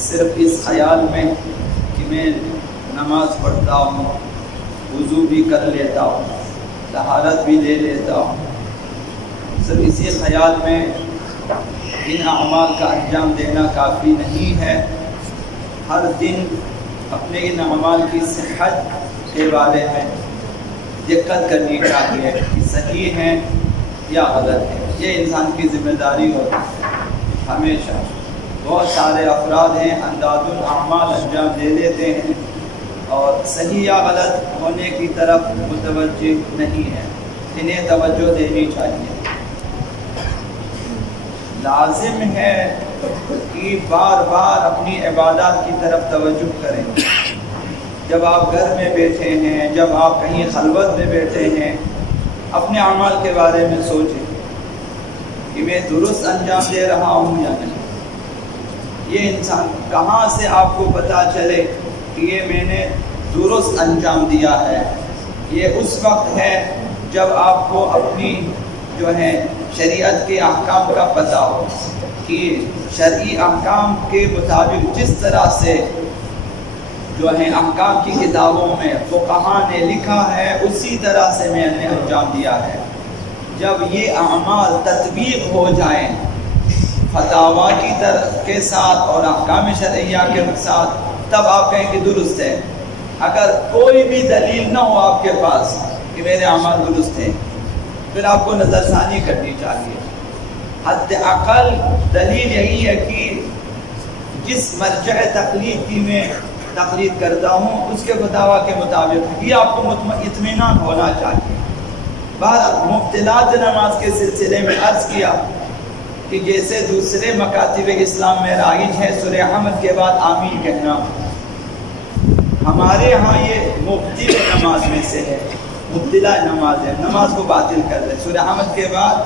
صرف اس خیال میں کہ میں نماز پڑھتا ہوں، وضو بھی کر لیتا ہوں، طہارت بھی لے لیتا ہوں، صرف اسی خیال میں ان اعمال کا انجام دینا کافی نہیں ہے۔ ہر دن اپنے ان اعمال کی صحت کے بارے میں دقت کرنی چاہیے کہ صحیح ہیں یا غلط ہیں۔ یہ انسان کی ذمہ داری ہوتی ہے ہمیشہ۔ بہت سارے افراد ہیں انداز الاعمال انجام دے دیتے ہیں اور صحیح یا غلط ہونے کی طرف متوجہ نہیں ہے، انہیں توجہ دینی چاہیے۔ لازم ہے کہ بار بار اپنی عبادات کی طرف توجہ کریں۔ جب آپ گھر میں بیٹھے ہیں، جب آپ کہیں خلوت میں بیٹھے ہیں، اپنے اعمال کے بارے میں سوچیں کہ میں درست انجام دے رہا ہوں یا نہیں۔ یہ انسان کہاں سے آپ کو پتہ چلے کہ یہ میں نے درست انجام دیا ہے؟ یہ اس وقت ہے جب آپ کو اپنی جو ہے شریعت کے احکام کا پتہ ہو کہ شرعی احکام کے مطابق جس طرح سے جو ہے احکام کی کتابوں میں فقہا نے لکھا ہے اسی طرح سے میں نے انجام دیا ہے۔ جب یہ اعمال تطبیق ہو جائیں فتاویٰ کی طرف کے ساتھ اور احکام شرعیہ کے ساتھ، تب آپ کہیں کہ درست ہے۔ اگر کوئی بھی دلیل نہ ہو آپ کے پاس کہ میرے اعمال درست ہیں، پھر آپ کو نظر ثانی کرنی چاہیے۔ حد اقل دلیل یہی ہے کہ جس مرجع تقلید کی میں تقلید کرتا ہوں اس کے فتاویٰ کے مطابق یہ آپ کو اطمینان ہونا چاہیے۔ مبطلات نماز کے سلسلے میں عرض کیا کہ جیسے دوسرے مکاتب اسلام میں رائج ہے سورہ حمد کے بعد آمین کہنا، ہمارے ہاں یہ مبطل نماز میں سے ہے، مبتلا نماز ہے، نماز کو باطل کر دے۔ سورہ حمد کے بعد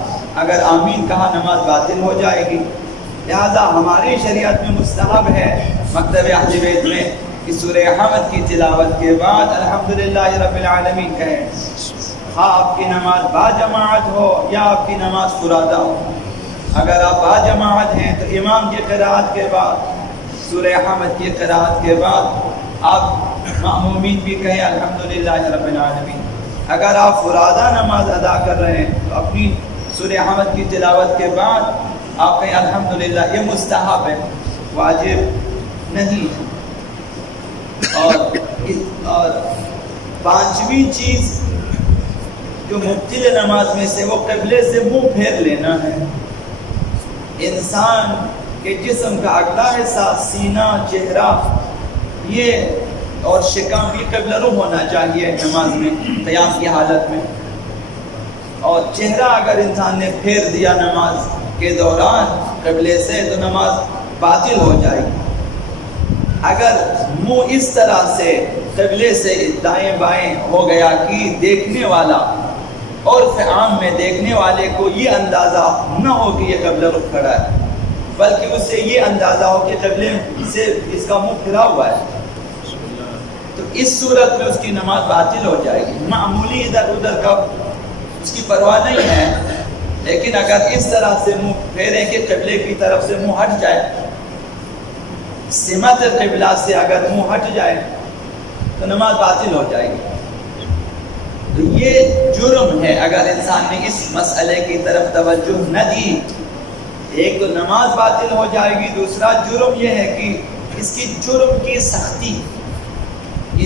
اگر آمین کہا نماز باطل ہو جائے گی، لہذا ہماری شریعت میں مستحب ہے مکتب اہل بیت میں کہ سورہ حمد کی تلاوت کے بعد الحمدللہ رب العالمین کہیں، ہاں آپ کی نماز با جماعت ہو یا آپ کی نماز فرادہ ہو۔ اگر آپ با جماعت ہیں تو امام کی قرأت کے بعد سورہ حمد کی قرأت کے بعد آپ مأمومین بھی کہیں الحمدللہ رب العالمین۔ اگر آپ فرادہ نماز ادا کر رہے ہیں تو اپنی سورہ حمد کی تلاوت کے بعد آپ کہیں الحمدللہ۔ یہ مستحب ہے، واجب نہیں ہے۔ اور پانچویں چیز جو مبطل نماز میں سے وہ قبلے سے منہ پھیر لینا ہے۔ انسان کے جسم کا اگلا حصہ، سینہ، چہرہ یہ اور شکم بھی قبلہ رو ہونا چاہیے نماز میں قیام کی حالت میں۔ اور چہرہ اگر انسان نے پھیر دیا نماز کے دوران قبلے سے تو نماز باطل ہو جائے گی۔ اگر منہ اس طرح سے قبلے سے دائیں بائیں ہو گیا کہ دیکھنے والا اور عام میں دیکھنے والے کو یہ اندازہ نہ ہو کہ یہ قبلہ رخ کھڑا ہے، بلکہ اس سے یہ اندازہ ہو کہ قبلے سے اس کا منہ پھرا ہوا ہے، تو اس صورت میں اس کی نماز باطل ہو جائے گی۔ معمولی ادھر ادھر کا اس کی پرواہ نہیں ہے، لیکن اگر اس طرح سے منہ پھیریں کہ قبلے کی طرف سے منہ ہٹ جائے، سمت قبلہ سے اگر منہ ہٹ جائے تو نماز باطل ہو جائے گی۔ تو یہ جرم ہے اگر انسان نے اس مسئلے کی طرف توجہ نہ دی۔ ایک تو نماز باطل ہو جائے گی، دوسرا جرم یہ ہے کہ اس کی جرم کی سختی،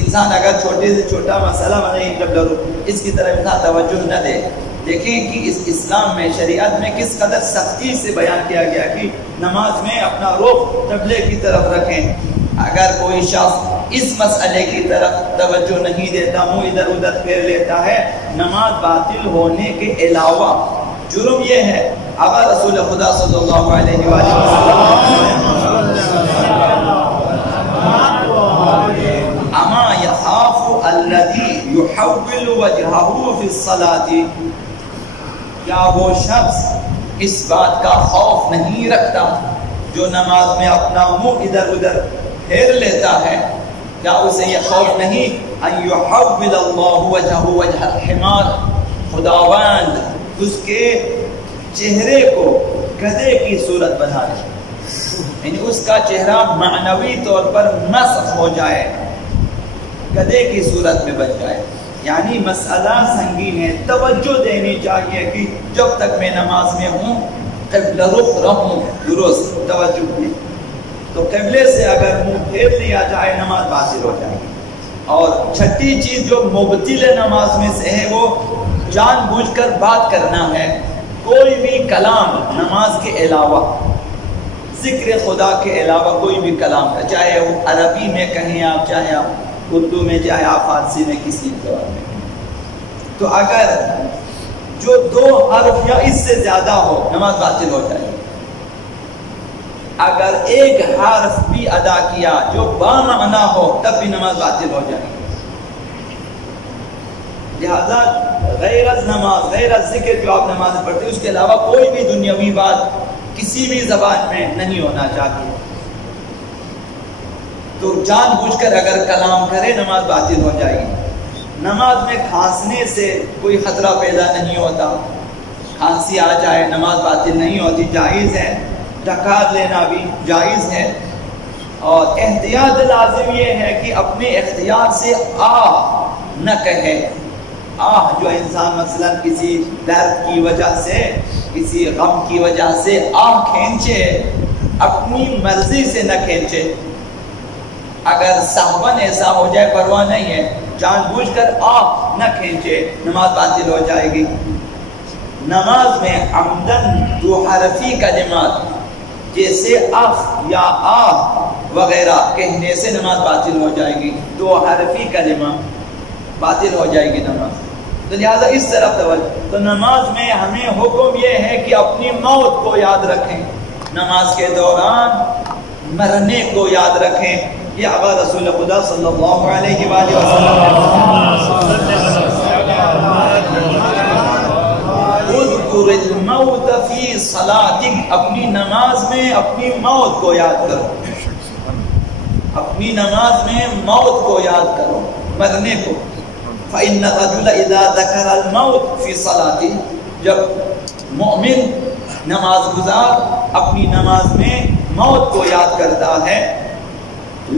انسان اگر چھوٹے سے چھوٹا مسئلہ نہیں قبلہ اس کی طرف انسان توجہ نہ دے۔ دیکھیں کہ اس اسلام میں شریعت میں کس قدر سختی سے بیان کیا گیا کہ نماز میں اپنا رخ قبلے کی طرف رکھیں۔ اگر کوئی شخص اس مسئلے کی طرف توجہ نہیں دیتا، منہ ادھر ادھر پھیر لیتا ہے، نماز باطل ہونے کے علاوہ جرم یہ ہے اگر رسول خدا صلی اللہ علیہ وآلہ اما یخاف الذی یحول وجہہ فی الصلاۃ، کیا وہ شخص اس بات کا خوف نہیں رکھتا جو نماز میں اپنا منہ ادھر ادھر پھیر لیتا ہے؟ کیا اسے یہ خوف نہیں ان یحول اللہ وجہہ وجہ الحمار، خداوند اس کے چہرے کو گدھے کی صورت بنا دے؟ یعنی اس کا چہرہ معنوی طور پر مسخ ہو جائے، گدھے کی صورت میں بن جائے. یعنی مسئلہ سنگین ہے، توجہ دینی چاہیے کہ جب تک میں نماز میں ہوں قبلہ رخ رہوں، درست توجہ دیں. تو قبلے سے اگر منہ پھیر لیا جائے نماز باطل ہو جائے گی. اور چھٹی چیز جو مبطل نماز میں سے ہے وہ جان بوجھ کر بات کرنا ہے. کوئی بھی کلام نماز کے علاوہ، ذکر خدا کے علاوہ کوئی بھی کلام کا، چاہے وہ عربی میں کہیں آپ، چاہے آپ اردو میں، چاہے آپ فارسی میں، کسی زبان میں، تو اگر جو 2 حرف یا اس سے زیادہ ہو نماز باطل ہو جائے گی. اگر 1 حرف بھی ادا کیا جو بامعنی ہو تب بھی نماز باطل ہو جائے گی. لہذا غیر از نماز، غیر از ذکر جو آپ نماز پڑھتے ہیں، اس کے علاوہ کوئی بھی دنیاوی بات کسی بھی زبان میں نہیں ہونا چاہیے. تو جان بوجھ کر اگر کلام کرے نماز باطل ہو جائے گی. نماز میں کھانسنے سے کوئی خطرہ پیدا نہیں ہوتا، کھانسی آ جائے نماز باطل نہیں ہوتی، جائز ہے. ڈکار لینا بھی جائز ہے. اور احتیاط لازم یہ ہے کہ اپنے اختیار سے آہ نہ کہے. آہ جو انسان مثلا کسی درد کی وجہ سے، کسی غم کی وجہ سے آہ کھینچے، اپنی مرضی سے نہ کھینچے. اگر سہون ایسا ہو جائے پرواہ نہیں ہے، جان بوجھ کر آہ نہ کھینچے، نماز باطل ہو جائے گی. نماز میں عمدن 2 حرفی کلمات جیسے اف یا آہ وغیرہ کہنے سے نماز باطل ہو جائے گی. 2 حرفی کلمہ باطل ہو جائے گی نماز. تو لہٰذا اس طرف توجہ. تو نماز میں ہمیں حکم یہ ہے کہ اپنی موت کو یاد رکھیں، نماز کے دوران مرنے کو یاد رکھیں. یہ آقا رسول خدا صلی اللہ علیہ وآلہ وسلم اذکر الموت فی صلاتک، اپنی نماز میں اپنی موت کو یاد کرو، اپنی نماز میں موت کو یاد کرو، مرنے کو. فإن الرجل اذا ذکر الموت فی صلاتہ، جب مومن نماز گزار اپنی نماز میں موت کو یاد کرتا ہے،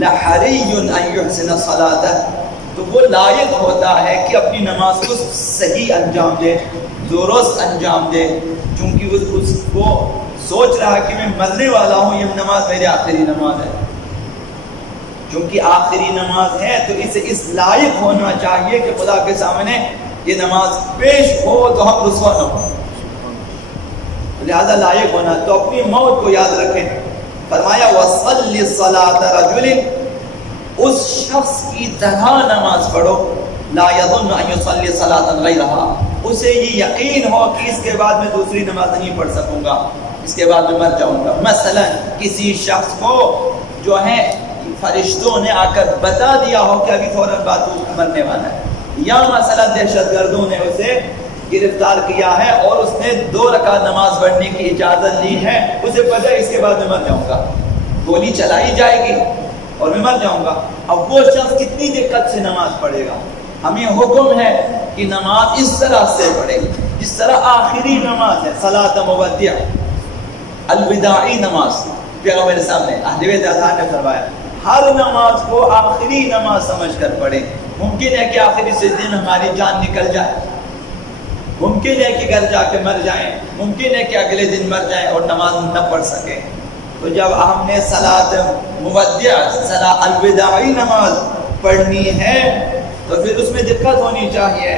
لحری ان یحسن صلاتہ، تو وہ لائق ہوتا ہے کہ اپنی نماز کو صحیح انجام دے، درست انجام دے. چونکہ اس کو سوچ رہا کہ میں مرنے والا ہوں، یہ نماز میری آخری نماز ہے. چونکہ آخری نماز ہے تو اسے اس لائق ہونا چاہیے کہ خدا کے سامنے یہ نماز پیش ہو تو ہم رسوا نہ ہو، لہذا لائق ہونا. تو اپنی موت کو یاد رکھیں. فرمایا وَصَلِّ صَلَاةَ رَجُلٍ، اس شخص کی طرح نماز پڑھو، لا يظن ان يصلي صلاة غيرها، اسے یہ یقین ہو کہ اس کے بعد میں دوسری نماز نہیں پڑھ سکوں گا، اس کے بعد میں مر جاؤں گا. مثلا کسی شخص کو جو ہے فرشتوں نے آ کر بتا دیا ہو کہ ابھی فوراً بعد مرنے والا ہے، یا مثلا دہشت گردوں نے اسے گرفتار کیا ہے اور اس نے 2 رکعت نماز پڑھنے کی اجازت لی ہے، اسے پتہ ہے اس کے بعد میں مر جاؤں گا، گولی چلائی جائے گی اور میں مر جاؤں گا. اب وہ شخص کتنی دقت سے نماز پڑھے گا. ہمیں حکم ہے کہ نماز اس طرح سے پڑھے جس طرح آخری نماز ہے، صلاۃ مودع، الوداعی نماز. پیغمبر صاحب نے اہل بیت اطہار نے فرمایا ہر نماز کو آخری نماز سمجھ کر پڑھیں. ممکن ہے کہ آخری سے دن ہماری جان نکل جائے، ممکن ہے کہ گھر جا کے مر جائیں، ممکن ہے کہ اگلے دن مر جائیں اور نماز نہ پڑھ سکیں. تو جب ہم نے صلاۃ مودع، صلاۃ الوداعی نماز پڑھنی ہے تو پھر اس میں دقت ہونی چاہیے،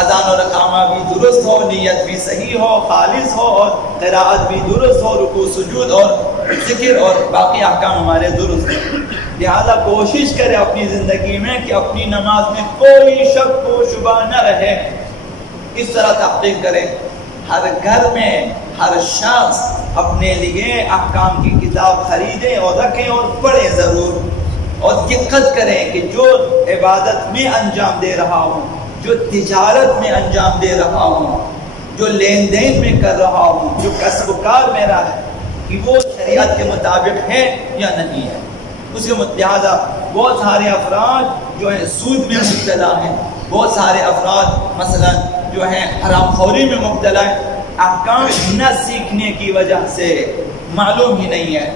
اذان اور اقامہ بھی درست ہو، نیت بھی صحیح ہو، خالص ہو، اور قراءت بھی درست ہو، رکوع سجود اور ذکر اور باقی احکام ہمارے درست ہیں. لہذا کوشش کرے اپنی زندگی میں کہ اپنی نماز میں کوئی شک و شبہ نہ رہے. اس طرح تحقیق کرے. ہر گھر میں ہر شخص اپنے لیے احکام کی کتاب خریدیں اور رکھیں اور پڑھیں ضرور، اور دقت کریں کہ جو عبادت میں انجام دے رہا ہوں، جو تجارت میں انجام دے رہا ہوں، جو لین دین میں کر رہا ہوں، جو کسب و کار میرا ہے، کہ وہ شریعت کے مطابق ہے یا نہیں ہے. اس کے لہٰذا بہت سارے افراد جو ہیں سود میں مبتلا ہیں، بہت سارے افراد مثلا جو ہیں حرام خوری میں مبتلا ہیں. احکام نہ سیکھنے کی وجہ سے معلوم ہی نہیں ہے.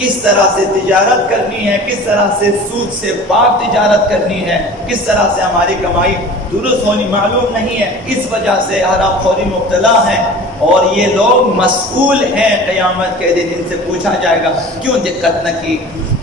کس طرح سے تجارت کرنی ہے، کس طرح سے سود سے پاک تجارت کرنی ہے، کس طرح سے ہماری کمائی درست ہونی معلوم نہیں ہے، اس وجہ سے حرام خوری مبتلا ہیں، اور یہ لوگ مسئول ہیں قیامت کے دن، ان سے پوچھا جائے گا کیوں دقت نہ کی،